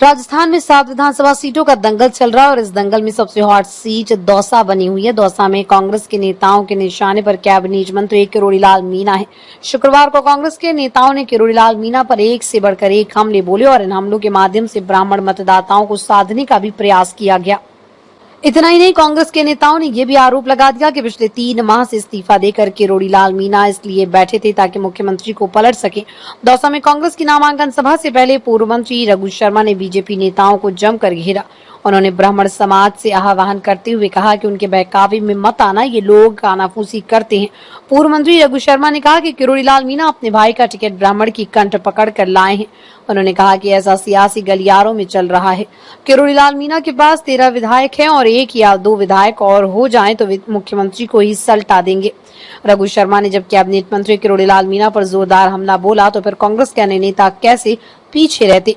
राजस्थान में 7 विधानसभा सीटों का दंगल चल रहा है और इस दंगल में सबसे हॉट सीट दौसा बनी हुई है। दौसा में कांग्रेस के नेताओं के निशाने पर कैबिनेट मंत्री किरोड़ीलाल मीणा है। शुक्रवार को कांग्रेस के नेताओं ने किरोड़ीलाल मीणा पर एक से बढ़कर एक हमले बोले और इन हमलों के माध्यम से ब्राह्मण मतदाताओं को साधने का भी प्रयास किया गया। इतना ही नहीं, कांग्रेस के नेताओं ने यह भी आरोप लगा दिया कि पिछले 3 माह से इस्तीफा देकर किरोड़ीलाल मीणा इसलिए बैठे थे ताकि मुख्यमंत्री को पलट सके। दौसा में कांग्रेस की नामांकन सभा से पहले पूर्व मंत्री रघु शर्मा ने बीजेपी नेताओं को जमकर घेरा। उन्होंने ब्राह्मण समाज से आह्वान करते हुए कहा कि उनके बहकावे में मत आना, ये लोग कानाफूसी करते हैं। पूर्व मंत्री रघु शर्मा ने कहा कि किरोड़ीलाल मीणा अपने भाई का टिकट ब्राह्मण की कंठ पकड़ कर लाए हैं। उन्होंने कहा कि ऐसा सियासी गलियारों में चल रहा है। किरोड़ीलाल मीणा के पास 13 विधायक हैं और 1 या 2 विधायक और हो जाएं तो मुख्यमंत्री को ही सल्टा देंगे। रघु शर्मा ने जब कैबिनेट मंत्री किरोड़ीलाल मीणा पर जोरदार हमला बोला तो फिर कांग्रेस के अन्य नेता कैसे पीछे रहते।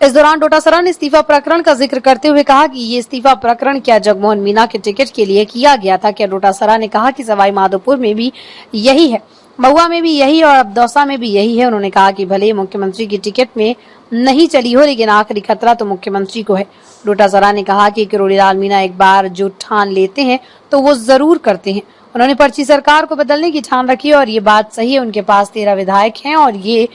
इस दौरान डोटासरा ने इस्तीफा प्रकरण का जिक्र करते हुए कहा कि ये इस्तीफा प्रकरण क्या जगमोहन मीणा के टिकट के लिए किया गया था क्या? डोटासरा ने कहा कि सवाई माधोपुर में भी यही है, महुआ में भी यही और अब दौसा में भी यही है। उन्होंने कहा कि भले मुख्यमंत्री की टिकट में नहीं चली हो, लेकिन आखिरी खतरा तो मुख्यमंत्री को है। डोटासरा ने कहा कि किरोड़ीलाल मीणा एक बार जो ठान लेते हैं तो वो जरूर करते हैं। उन्होंने पर्ची सरकार को बदलने की ठान रखी और ये बात सही है, उनके पास 13 विधायक हैं और ये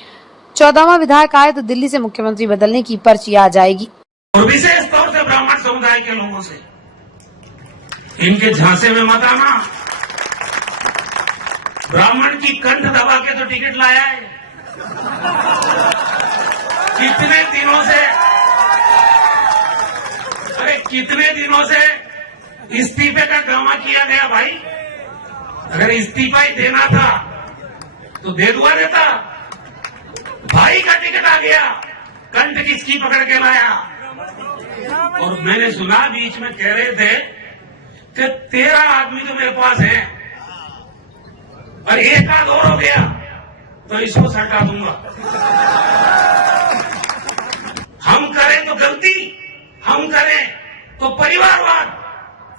14वां विधायक आए तो दिल्ली से मुख्यमंत्री बदलने की पर्ची आ जाएगी। और विशेष तौर से ब्राह्मण समुदाय के लोगों से इनके झांसे में मत आना। ब्राह्मण की कंठ दबा के तो टिकट लाया है। कितने दिनों से इस्तीफे का ड्रामा किया गया भाई। अगर इस्तीफा ही देना था तो दे दुआ देता। भाई का टिकट आ गया, कंठ किसकी पकड़ के लाया। और मैंने सुना बीच में कह रहे थे कि 13 आदमी तो मेरे पास हैं और 1 आध और हो गया तो इसको सटा दूंगा। हम करें तो गलती, हम करें तो परिवारवाद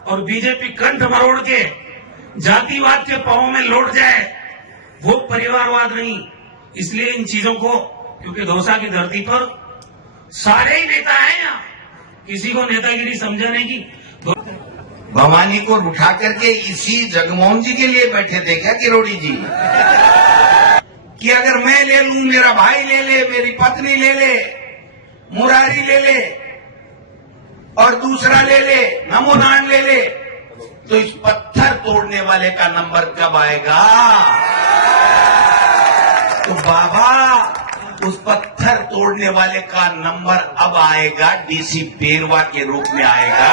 और बीजेपी कंठ मरोड़ के जातिवाद के पांव में लौट जाए, वो परिवारवाद नहीं। इसलिए इन चीजों को, क्योंकि दौसा की धरती पर सारे ही नेता हैं, यहाँ किसी को नेतागिरी समझाने की। भवानी को उठा करके इसी जगमोहन जी के लिए बैठे थे क्या किरोड़ी जी? कि अगर मैं ले लूं, मेरा भाई ले ले, मेरी पत्नी ले ले, मुरारी ले ले और दूसरा ले ले, नमोनान ले ले, तो इस पत्थर तोड़ने वाले का नंबर कब आएगा? तो बाबा, उस पत्थर तोड़ने वाले का नंबर अब आएगा, डीसी पेरवा के रूप में आएगा।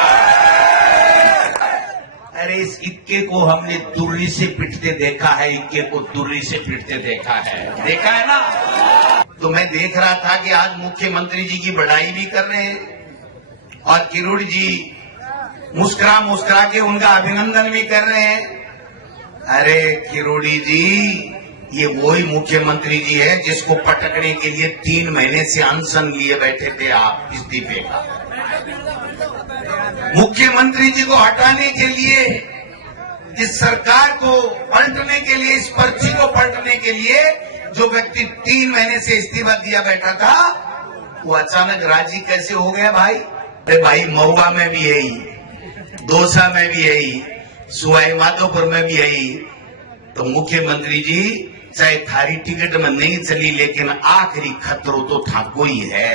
अरे इस इक्के को हमने तुर्री से पिटते देखा है, इक्के को तुर्री से पिटते देखा है ना। तो मैं देख रहा था कि आज मुख्यमंत्री जी की बड़ाई भी कर रहे हैं और किरोड़ी जी मुस्कुरा मुस्कुरा के उनका अभिनंदन भी कर रहे हैं। अरे किरोड़ी जी, ये वही मुख्यमंत्री जी है जिसको पटकने के लिए 3 महीने से अनशन लिए बैठे थे आप इस्तीफे का। मुख्यमंत्री जी को हटाने के लिए, इस सरकार को पलटने के लिए, इस पर्ची को पलटने के लिए जो व्यक्ति 3 महीने से इस्तीफा दिया बैठा था, वो अचानक राजी कैसे हो गया भाई? अरे भाई, महुआ में भी यही, दौसा में भी यही, सवाई माधोपुर में भी यही। तो मुख्यमंत्री जी, चाहे थारी टिकट में नहीं चली, लेकिन आखिरी खतरो तो था कोई है।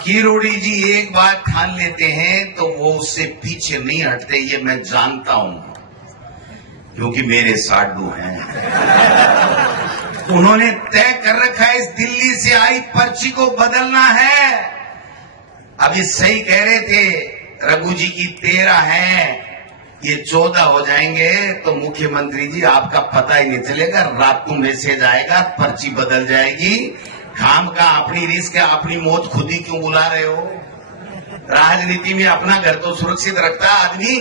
किरोड़ी जी एक बार ठान लेते हैं तो वो उससे पीछे नहीं हटते, ये मैं जानता हूं, क्योंकि मेरे साडू हैं। उन्होंने तय कर रखा है, इस दिल्ली से आई पर्ची को बदलना है। अभी सही कह रहे थे रघु जी की 13 हैं, ये 14 हो जाएंगे तो मुख्यमंत्री जी आपका पता ही नहीं चलेगा। रात को मैसेज आएगा, पर्ची बदल जाएगी। खाम का अपनी रिस्क है, अपनी मौत खुद ही क्यों बुला रहे हो? राजनीति में अपना घर तो सुरक्षित रखता आदमी।